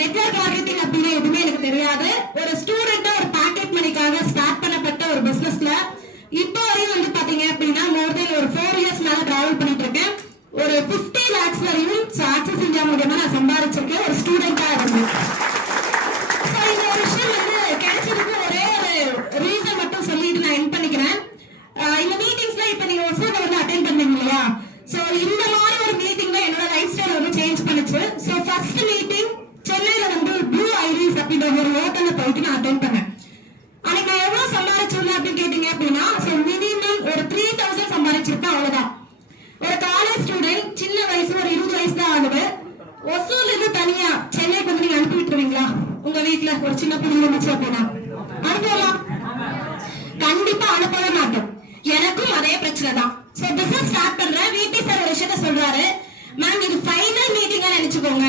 Network marketing அப்படின்னா எதுவுமே எனக்கு தெரியாது. ஒரு ஸ்டூடெண்டா ஒரு பாக்கெட் மணிக்காக ஸ்டார்ட் பண்ணப்பட்ட ஒரு பிசினஸ்ல இப்போ வரையும் வந்து பாத்தீங்க அப்படின்னா மோர் தென் ஒரு 4 இயர்ஸ் மேல டிராவல் பண்ணிட்டு இருக்கேன். ஒரு 50 lakhs வரையும் ஆக்சஸ் இந்தியா மூலமா நான் சம்பாதிச்சிருக்கேன் ஒரு ஸ்டூடெண்டா இருந்து. இந்த ஒரு விஷயம் வந்து கிடைச்சதுக்கு ஒரே ஒரு ரீசன் மட்டும் சொல்லிட்டு நான் எண்ட் பண்ணிக்கிறேன். இந்த மீட்டிங்ஸ்ல இப்ப நீங்க ஒசூர்ல வந்து அட்டென்ட் பண்ணீங்க இல்லையா? சோ இந்த மாதிரி ஒரு மீட்டிங்ல என்னோட லைஃப் ஸ்டைல் வந்து சேஞ்ச் பண்ணுச்சு. சோ ஃபர்ஸ்ட் மீட்டிங் சென்னையில வந்து ப்ளூ ஐரிஸ் அப்படின்ற ஒரு ஹோட்டல்ல போயிட்டு நான் அட்டென்ட் பண்ணேன். அன்னைக்கு நான் எவ்வளவு சம்பாதிச்சிருந்தேன் அப்படின்னு கேட்டீங்க அப்படின்னா மினிமம் ஒரு 3000 சம்பாதிச்சிருப்பேன், அவ்வளவுதான். ஒரு காலேஜ் ஸ்டூடெண்ட், சின்ன வயசு, ஒரு 20 வயசு தான் ஆகுது. ஒசூர்ல இருந்து தனியா சென்னைக்கு வந்து நீங்க அனுப்பி விட்டுருவீங்களா? உங்க வீட்டுல ஒரு சின்ன பிள்ளை இருந்துச்சு அப்படின்னா அனுப்பலாம்? கண்டிப்பா அனுப்பவே மாட்டோம். எனக்கும் அதே பிரச்சனை தான். சோ பிசினஸ் ஸ்டார்ட் பண்றேன். விபி சார் ஒரு விஷயத்த சொல்றாரு, மேம் இது ஃபைனல் மீட்டிங்கா நினைச்சுக்கோங்க.